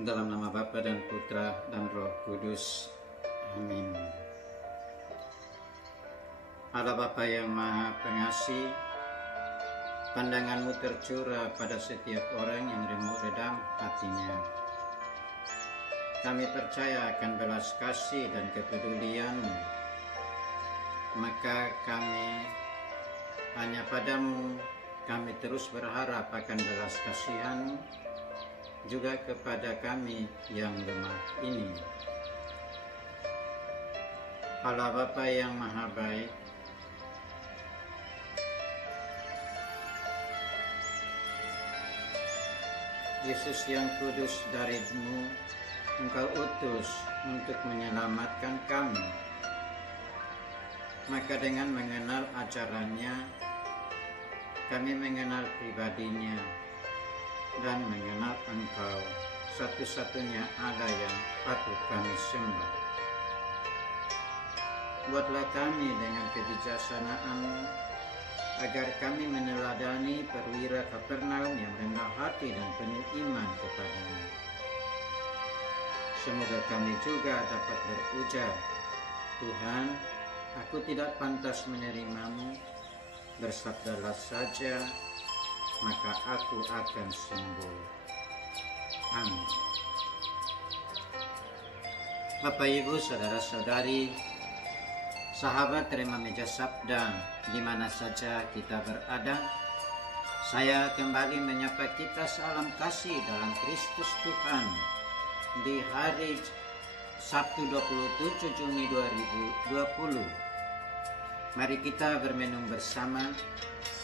Dalam nama Bapa dan Putra dan Roh Kudus. Amin. Allah Bapa yang Maha Pengasih, pandangan-Mu tercurah pada setiap orang yang remuk redam hatinya. Kami percaya akan belas kasih dan kepedulian-Mu, maka kami hanya padamu kami terus berharap akan belas kasihan-Mu juga kepada kami yang lemah ini. Allah Bapa yang Maha Baik, Yesus yang kudus dari-Mu Engkau utus untuk menyelamatkan kami. Maka dengan mengenal ajarannya, kami mengenal pribadinya dan mengenal Engkau, satu-satunya Allah yang patut kami sembah. Buatlah kami dengan kebijaksanaan-Mu, agar kami meneladani perwira Kapernaum yang rendah hati dan penuh iman kepada-Mu. Semoga kami juga dapat berujar, Tuhan, aku tidak pantas menerima-Mu, bersabdalah saja, maka aku akan sembuh. Amin. Bapak, Ibu, saudara-saudari, sahabat terima meja sabda di mana saja kita berada, saya kembali menyapa kita salam kasih dalam Kristus Tuhan di hari Sabtu 27 Juni 2020. Mari kita bermenung bersama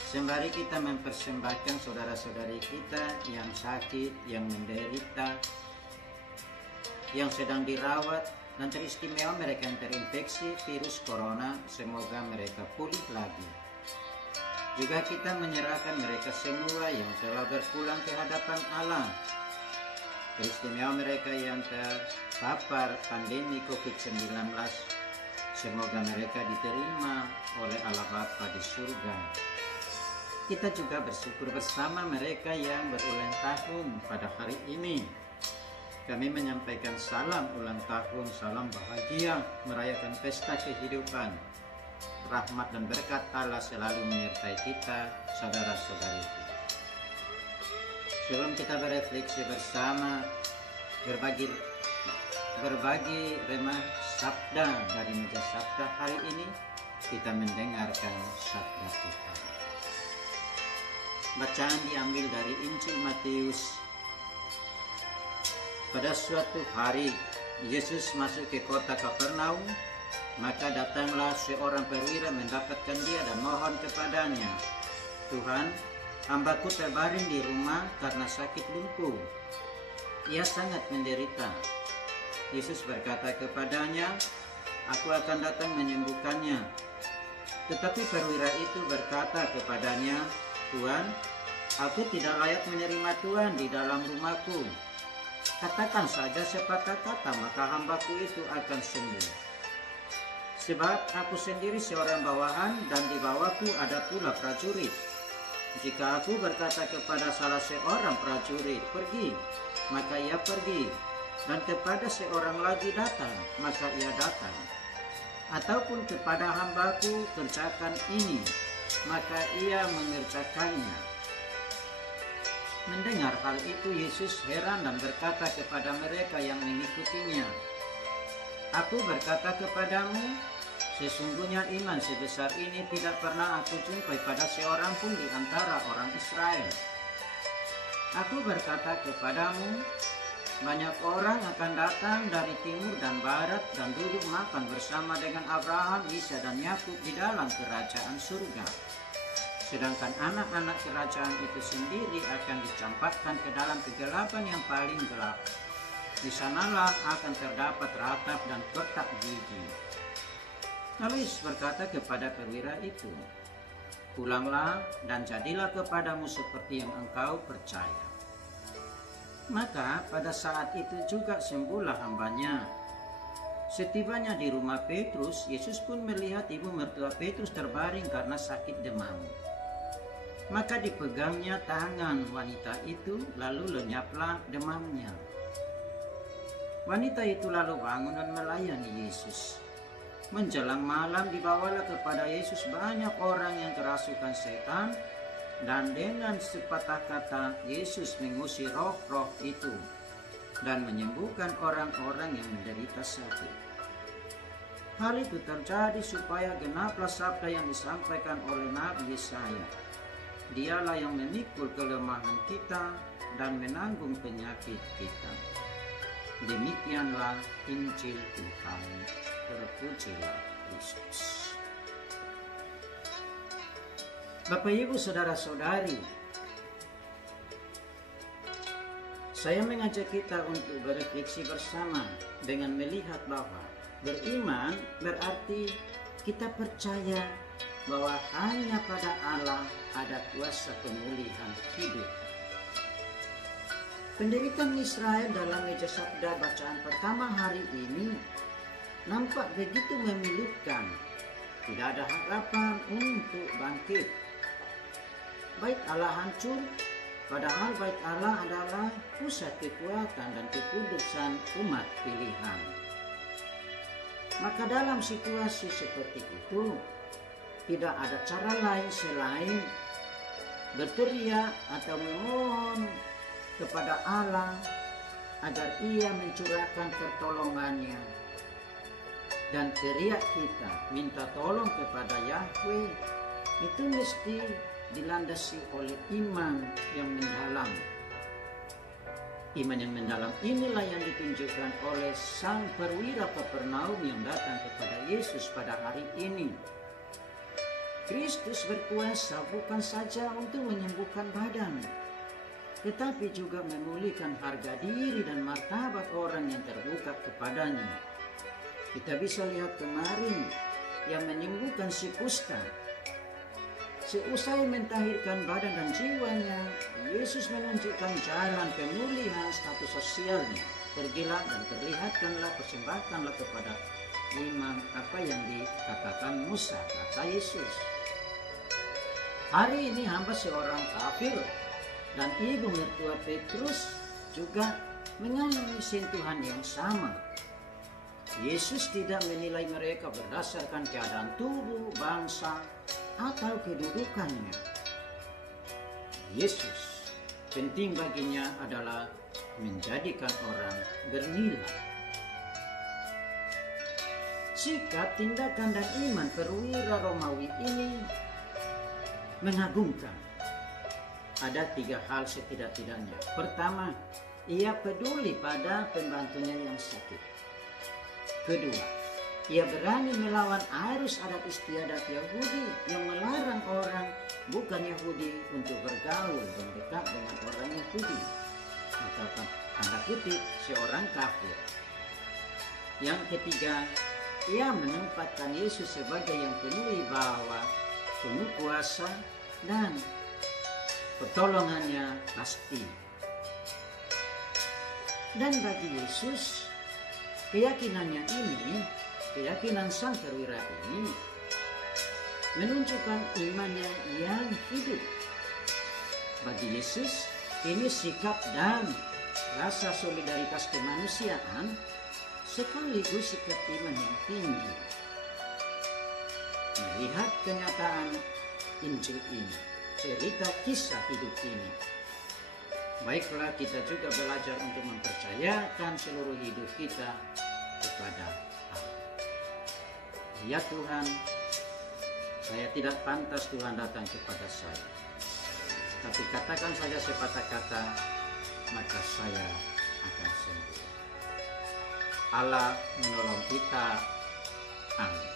sembari kita mempersembahkan saudara-saudari kita yang sakit, yang menderita, yang sedang dirawat, dan teristimewa mereka yang terinfeksi virus corona, semoga mereka pulih lagi. Juga kita menyerahkan mereka semua yang telah berpulang ke hadapan Allah, teristimewa mereka yang terpapar pandemi COVID-19, semoga mereka diterima oleh Allah Bapa di surga. Kita juga bersyukur bersama mereka yang berulang tahun pada hari ini. Kami menyampaikan salam ulang tahun, salam bahagia, merayakan pesta kehidupan. Rahmat dan berkat Allah selalu menyertai kita, saudara-saudariku. Sebelum kita berefleksi bersama, berbagi remah sabda dari meja sabda hari ini, kita mendengarkan sabda Tuhan. Bacaan diambil dari Injil Matius. Pada suatu hari, Yesus masuk ke kota Kapernaum, maka datanglah seorang perwira mendapatkan dia dan mohon kepadanya, Tuhan, hambaku terbaring di rumah karena sakit lumpuh. Ia sangat menderita. Yesus berkata kepadanya, aku akan datang menyembuhkannya. Tetapi perwira itu berkata kepadanya, Tuhan, aku tidak layak menerima Tuhan di dalam rumahku. Katakan saja sepatah kata, maka hambaku itu akan sembuh. Sebab aku sendiri seorang bawahan dan di bawahku ada pula prajurit. Jika aku berkata kepada salah seorang prajurit, pergi, maka ia pergi. Dan kepada seorang lagi datang, maka ia datang. Ataupun kepada hambaku, kerjakan ini, maka ia mengerjakannya. Mendengar hal itu, Yesus heran dan berkata kepada mereka yang mengikutinya, aku berkata kepadamu, sesungguhnya iman sebesar ini tidak pernah aku jumpai pada seorang pun di antara orang Israel. Aku berkata kepadamu, banyak orang akan datang dari timur dan barat dan duduk makan bersama dengan Abraham, Isa dan Yakub di dalam kerajaan surga. Sedangkan anak-anak kerajaan itu sendiri akan dicampakkan ke dalam kegelapan yang paling gelap. Di sanalah akan terdapat ratap dan petak gigi. Lalu Yesus berkata kepada perwira itu, pulanglah dan jadilah kepadamu seperti yang engkau percaya. Maka pada saat itu juga sembuhlah hambanya. Setibanya di rumah Petrus, Yesus pun melihat ibu mertua Petrus terbaring karena sakit demam. Maka dipegangnya tangan wanita itu, lalu lenyaplah demamnya. Wanita itu lalu bangun dan melayani Yesus. Menjelang malam dibawalah kepada Yesus banyak orang yang kerasukan setan, dan dengan sepatah kata Yesus mengusir roh-roh itu dan menyembuhkan orang-orang yang menderita sakit. Hal itu terjadi supaya genaplah sabda yang disampaikan oleh Nabi Yesaya. Dialah yang memikul kelemahan kita dan menanggung penyakit kita. Demikianlah Injil Tuhan. Terpujilah Kristus. Bapak Ibu Saudara-saudari, saya mengajak kita untuk berefleksi bersama dengan melihat bahwa beriman berarti kita percaya bahwa hanya pada Allah ada kuasa pemulihan hidup. Penderitaan Israel dalam meja sabda bacaan pertama hari ini nampak begitu memilukan. Tidak ada harapan untuk bangkit. Bait Allah hancur, padahal bait Allah adalah pusat kekuatan dan kekudusan umat pilihan. Maka dalam situasi seperti itu, tidak ada cara lain selain berteriak atau memohon kepada Allah agar Ia mencurahkan pertolongannya. Dan teriak kita minta tolong kepada Yahweh itu mesti dilandasi oleh iman yang mendalam. Iman yang mendalam inilah yang ditunjukkan oleh sang perwira Kapernaum yang datang kepada Yesus pada hari ini. Kristus berkuasa bukan saja untuk menyembuhkan badan, tetapi juga memulihkan harga diri dan martabat orang yang terbuka kepadanya. Kita bisa lihat kemarin yang menyembuhkan si kusta. Seusai mentahirkan badan dan jiwanya, Yesus menunjukkan jalan pemulihan status sosialnya. Pergilah dan perlihatkanlah, persembahkanlah kepada imam apa yang dikatakan Musa, kata Yesus. Hari ini hamba seorang kafir dan ibu mertua Petrus juga mengalami sentuhan yang sama. Yesus tidak menilai mereka berdasarkan keadaan tubuh, bangsa, atau kedudukannya. Yesus penting baginya adalah menjadikan orang bernilai. Sikap, tindakan, dan iman perwira Romawi ini mengagumkan. Ada 3 hal setidak-tidaknya. Pertama, ia peduli pada pembantunya yang sakit. Kedua, ia berani melawan arus adat istiadat Yahudi yang melarang orang bukan Yahudi untuk bergaul dan dekat dengan orang Yahudi. Maka tanda kutip seorang kafir. Yang ketiga, ia menempatkan Yesus sebagai yang penuh wibawa, penuh kuasa, dan pertolongannya pasti. Dan bagi Yesus, keyakinannya ini, keyakinan sang perwira ini menunjukkan imannya yang hidup. Bagi Yesus, ini sikap dan rasa solidaritas kemanusiaan sekaligus sikap iman yang tinggi. Melihat kenyataan Injil ini, cerita kisah hidup ini, baiklah kita juga belajar untuk mempercayakan seluruh hidup kita kepada Allah. Ya Tuhan, saya tidak pantas Tuhan datang kepada saya. Tapi katakan saja sepatah kata, maka saya akan sembuh. Allah menolong kita. Amin.